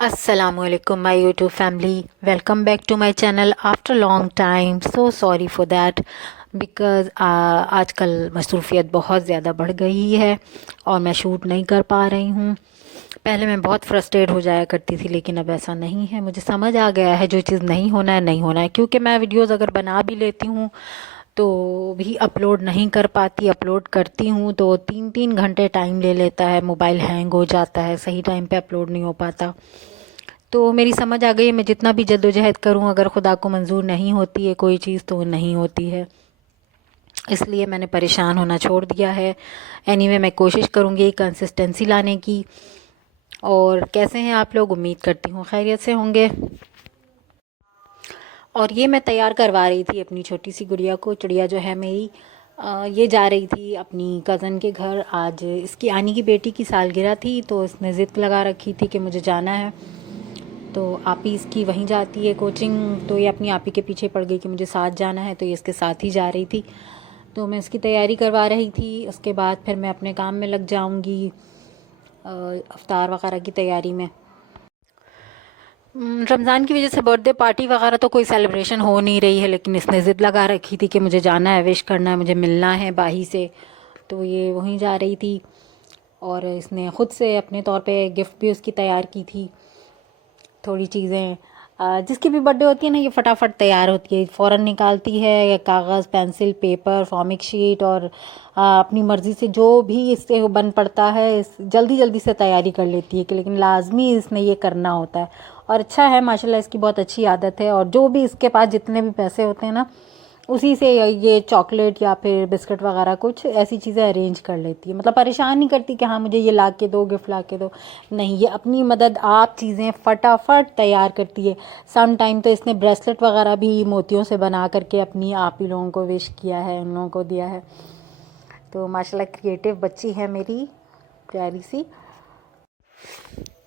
Assalamualaikum my YouTube family. Welcome back to my channel after long time. So sorry for that because आजकल मसरूफ़ियत बहुत ज़्यादा बढ़ गई है और मैं शूट नहीं कर पा रही हूँ। पहले मैं बहुत फ्रस्ट्रेट हो जाया करती थी लेकिन अब ऐसा नहीं है। मुझे समझ आ गया है जो चीज़ नहीं होना है नहीं होना है, क्योंकि मैं वीडियोज़ अगर बना भी लेती हूँ तो भी अपलोड नहीं कर पाती। अपलोड करती हूँ तो 3-3 घंटे टाइम ले लेता है, मोबाइल हैंग हो जाता है, सही टाइम पे अपलोड नहीं हो पाता। तो मेरी समझ आ गई है मैं जितना भी जद्दोजहद करूं, अगर खुदा को मंजूर नहीं होती है कोई चीज़ तो वो नहीं होती है। इसलिए मैंने परेशान होना छोड़ दिया है। एनीवे मैं कोशिश करूंगी कंसिस्टेंसी लाने की। और कैसे हैं आप लोग? उम्मीद करती हूँ खैरियत से होंगे। और ये मैं तैयार करवा रही थी अपनी छोटी सी गुड़िया को। चिड़िया जो है मेरी, ये जा रही थी अपनी कज़न के घर। आज इसकी आनी की बेटी की सालगिरह थी तो इसने ज़िद लगा रखी थी कि मुझे जाना है। तो आपी इसकी वहीं जाती है कोचिंग, तो ये अपनी आपी के पीछे पड़ गई कि मुझे साथ जाना है, तो ये इसके साथ ही जा रही थी। तो मैं इसकी तैयारी करवा रही थी। उसके बाद फिर मैं अपने काम में लग जाऊंगी, अफ्तार वगैरह की तैयारी में। रमज़ान की वजह से बर्थडे पार्टी वगैरह तो कोई सेलिब्रेशन हो नहीं रही है, लेकिन इसने ज़िद लगा रखी थी कि मुझे जाना है, विश करना है, मुझे मिलना है बाही से। तो ये वहीं जा रही थी और इसने ख़ुद से अपने तौर पे गिफ्ट भी उसकी तैयार की थी। थोड़ी चीज़ें जिसकी भी बर्थडे होती है ना, ये फटाफट तैयार होती है, फ़ौरन निकालती है कागज़, पेंसिल, पेपर, फॉर्मिक शीट और अपनी मर्ज़ी से जो भी इससे बन पड़ता है जल्दी जल्दी से तैयारी कर लेती है कि लेकिन लाजमी इसने ये करना होता है। और अच्छा है माशाल्लाह, इसकी बहुत अच्छी आदत है। और जो भी इसके पास जितने भी पैसे होते हैं ना, उसी से ये चॉकलेट या फिर बिस्किट वगैरह कुछ ऐसी चीज़ें अरेंज कर लेती है। मतलब परेशान नहीं करती कि हाँ मुझे ये ला के दो, गिफ्ट ला के दो। नहीं, ये अपनी मदद आप चीज़ें फटाफट तैयार करती है। सम टाइम तो इसने ब्रेसलेट वगैरह भी मोतियों से बना करके अपनी आप ही लोगों को विश किया है, उन लोगों को दिया है। तो माशाल्लाह क्रिएटिव बच्ची है मेरी, प्यारी सी।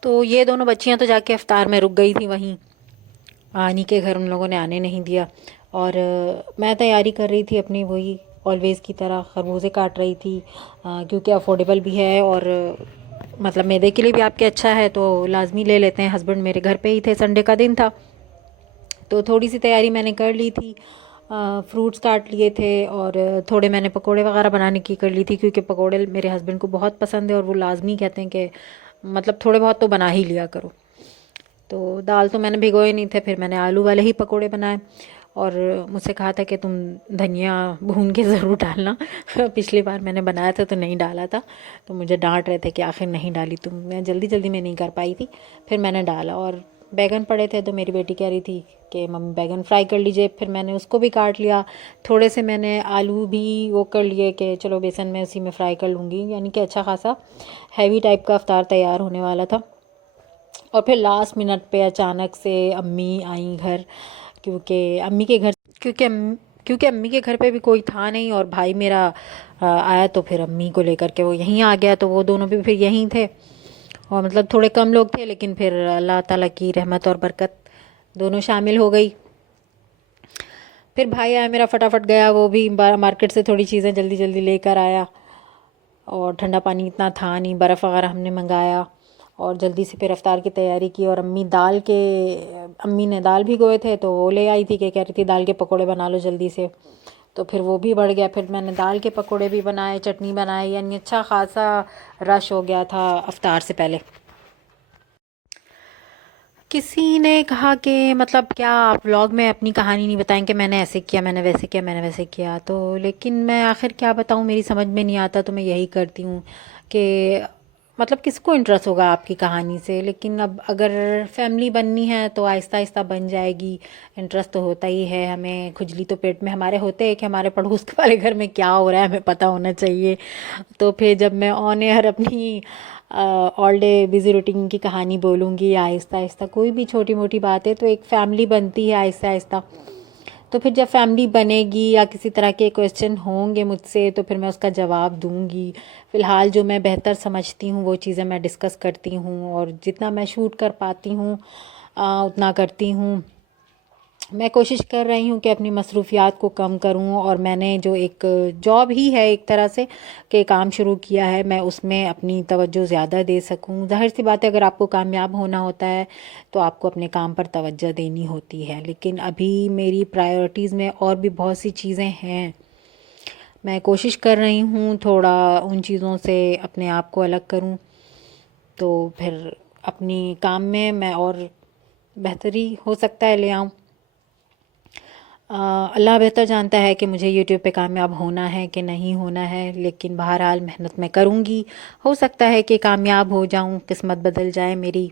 तो ये दोनों बच्चियां तो जाके इफ्तार में रुक गई थी वहीं, आनी के घर उन लोगों ने आने नहीं दिया। और मैं तैयारी कर रही थी अपनी, वही ऑलवेज़ की तरह खरबूजे काट रही थी, क्योंकि अफोर्डेबल भी है और मतलब मैदे के लिए भी आपके अच्छा है तो लाजमी ले लेते हैं। हस्बैंड मेरे घर पे ही थे, संडे का दिन था तो थोड़ी सी तैयारी मैंने कर ली थी। फ्रूट्स काट लिए थे और थोड़े मैंने पकोड़े वगैरह बनाने की कर ली थी, क्योंकि पकोड़े मेरे हस्बैंड को बहुत पसंद है और वो लाजमी कहते हैं कि मतलब थोड़े बहुत तो बना ही लिया करो। तो दाल तो मैंने भिगोए नहीं थे, फिर मैंने आलू वाले ही पकोड़े बनाए। और मुझसे कहा था कि तुम धनिया भून के ज़रूर डालना। पिछली बार मैंने बनाया था तो नहीं डाला था, तो मुझे डांट रहे थे कि आखिर नहीं डाली तुम। मैं जल्दी जल्दी में नहीं कर पाई थी, फिर मैंने डाला। और बैगन पड़े थे तो मेरी बेटी कह रही थी कि मम्मी बैगन फ्राई कर लीजिए, फिर मैंने उसको भी काट लिया। थोड़े से मैंने आलू भी वो कर लिए कि चलो बेसन में उसी में फ्राई कर लूँगी, यानी कि अच्छा खासा हैवी टाइप का अफ्तार तैयार होने वाला था। और फिर लास्ट मिनट पे अचानक से अम्मी आई घर, क्योंकि अम्मी के घर क्योंकि क्योंकि अम्मी के घर पे भी कोई था नहीं और भाई मेरा आया, तो फिर अम्मी को लेकर के वो यहीं आ गया, तो वो दोनों भी फिर यहीं थे। और मतलब थोड़े कम लोग थे लेकिन फिर अल्लाह ताला की रहमत और बरकत दोनों शामिल हो गई। फिर भाई आया मेरा, फटाफट गया वो भी मार्केट से थोड़ी चीज़ें जल्दी जल्दी लेकर आया। और ठंडा पानी इतना था नहीं, बर्फ़ वगैरह हमने मंगाया और जल्दी से फिर अफ्तार की तैयारी की। और अम्मी ने दाल भिगोए थे तो वो ले आई थी कि कह रही थी दाल के पकोड़े बना लो जल्दी से, तो फिर वो भी बढ़ गया। फिर मैंने दाल के पकोड़े भी बनाए, चटनी बनाई, यानी अच्छा खासा रश हो गया था अफ्तार से पहले। किसी ने कहा कि मतलब क्या आप व्लॉग में अपनी कहानी नहीं बताएं कि मैंने ऐसे किया, मैंने वैसे किया, मैंने वैसे किया, तो लेकिन मैं आखिर क्या बताऊं, मेरी समझ में नहीं आता, तो मैं यही करती हूँ कि मतलब किसको इंटरेस्ट होगा आपकी कहानी से। लेकिन अब अगर फैमिली बननी है तो आहिस्ता आहिस्ता बन जाएगी। इंटरेस्ट तो होता ही है हमें, खुजली तो पेट में हमारे होते हैं कि हमारे पड़ोस वाले घर में क्या हो रहा है हमें पता होना चाहिए। तो फिर जब मैं ऑन एयर अपनी ऑल डे बिज़ी रूटीन की कहानी बोलूँगी आहिस्ता आहिस्ता, कोई भी छोटी मोटी बात है तो एक फ़ैमिली बनती है आहिस्ता आहिस्ता। तो फिर जब फैमिली बनेगी या किसी तरह के क्वेश्चन होंगे मुझसे तो फिर मैं उसका जवाब दूंगी। फ़िलहाल जो मैं बेहतर समझती हूँ वो चीज़ें मैं डिस्कस करती हूँ और जितना मैं शूट कर पाती हूँ उतना करती हूँ। मैं कोशिश कर रही हूँ कि अपनी मसरूफ़ियात को कम करूँ, और मैंने जो एक जॉब ही है एक तरह से कि काम शुरू किया है, मैं उसमें अपनी तवज्जो ज़्यादा दे सकूँ। ज़ाहिर सी बात है, अगर आपको कामयाब होना होता है तो आपको अपने काम पर तवज्जो देनी होती है, लेकिन अभी मेरी प्रायोरिटीज़ में और भी बहुत सी चीज़ें हैं। मैं कोशिश कर रही हूँ थोड़ा उन चीज़ों से अपने आप को अलग करूँ, तो फिर अपनी काम में मैं और बेहतरी हो सकता है ले आऊँ। अल्लाह बेहतर जानता है कि मुझे यूट्यूब पे कामयाब होना है कि नहीं होना है, लेकिन बहरहाल मेहनत मैं करूँगी। हो सकता है कि कामयाब हो जाऊँ, किस्मत बदल जाए मेरी।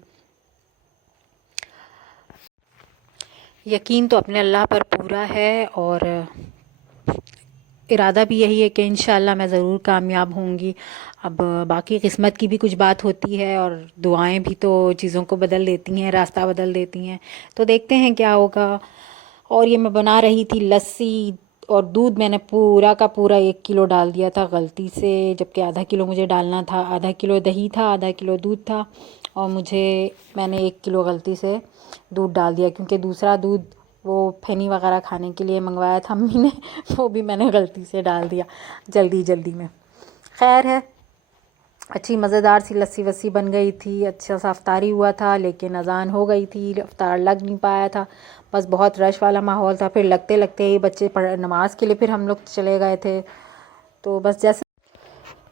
यकीन तो अपने अल्लाह पर पूरा है, और इरादा भी यही है कि इंशाल्लाह मैं ज़रूर कामयाब होंगी। अब बाकी किस्मत की भी कुछ बात होती है, और दुआएं भी तो चीज़ों को बदल देती हैं, रास्ता बदल देती हैं। तो देखते हैं क्या होगा। और ये मैं बना रही थी लस्सी, और दूध मैंने पूरा का पूरा 1 किलो डाल दिया था गलती से, जबकि आधा किलो मुझे डालना था। आधा किलो दही था, आधा किलो दूध था, और मैंने 1 किलो गलती से दूध डाल दिया, क्योंकि दूसरा दूध वो फेनी वगैरह खाने के लिए मंगवाया था अम्मी ने, वो भी मैंने गलती से डाल दिया जल्दी जल्दी में। खैर है, अच्छी मज़ेदार सी लस्सी वस्सी बन गई थी, अच्छा सा अफ्तारी हुआ था, लेकिन अज़ान हो गई थी, अफ्तार लग नहीं पाया था। बस बहुत रश वाला माहौल था। फिर लगते लगते ही बच्चे पढ़ नमाज़ के लिए फिर हम लोग चले गए थे। तो बस जैसे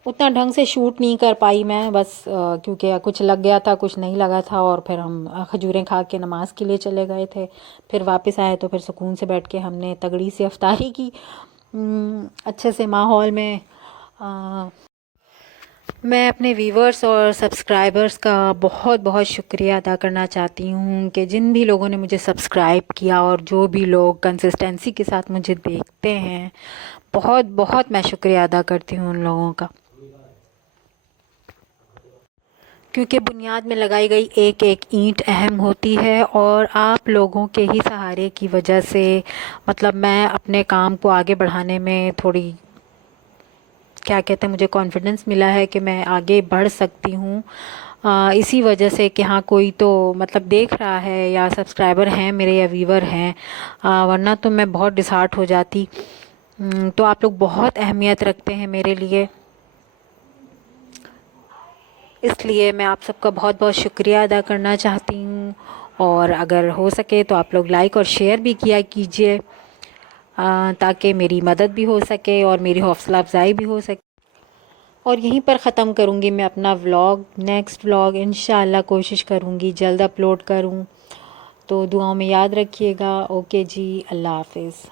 उतना ढंग से शूट नहीं कर पाई मैं, बस क्योंकि कुछ लग गया था, कुछ नहीं लगा था, और फिर हम खजूरें खा के नमाज़ के लिए चले गए थे। फिर वापस आए तो फिर सुकून से बैठ के हमने तगड़ी सी अफ्तारी की, अच्छे से माहौल में। मैं अपने व्यूवर्स और सब्सक्राइबर्स का बहुत बहुत शुक्रिया अदा करना चाहती हूँ कि जिन भी लोगों ने मुझे सब्सक्राइब किया, और जो भी लोग कंसिस्टेंसी के साथ मुझे देखते हैं, बहुत बहुत मैं शुक्रिया अदा करती हूँ उन लोगों का। क्योंकि बुनियाद में लगाई गई एक एक ईंट अहम होती है, और आप लोगों के ही सहारे की वजह से मतलब मैं अपने काम को आगे बढ़ाने में थोड़ी, क्या कहते हैं, मुझे कॉन्फिडेंस मिला है कि मैं आगे बढ़ सकती हूँ। इसी वजह से कि हाँ, कोई तो मतलब देख रहा है, या सब्सक्राइबर हैं मेरे, या व्यूवर हैं, वरना तो मैं बहुत डिसहार्ट हो जाती। तो आप लोग बहुत अहमियत रखते हैं मेरे लिए, इसलिए मैं आप सबका बहुत बहुत शुक्रिया अदा करना चाहती हूँ। और अगर हो सके तो आप लोग लाइक और शेयर भी किया कीजिए, ताकि मेरी मदद भी हो सके और मेरी हौसला अफजाई भी हो सके। और यहीं पर ख़त्म करूँगी मैं अपना व्लॉग। नेक्स्ट व्लॉग इंशाअल्लाह कोशिश करूँगी जल्द अपलोड करूँ, तो दुआओं में याद रखिएगा। ओके जी, अल्लाह हाफ़िज़।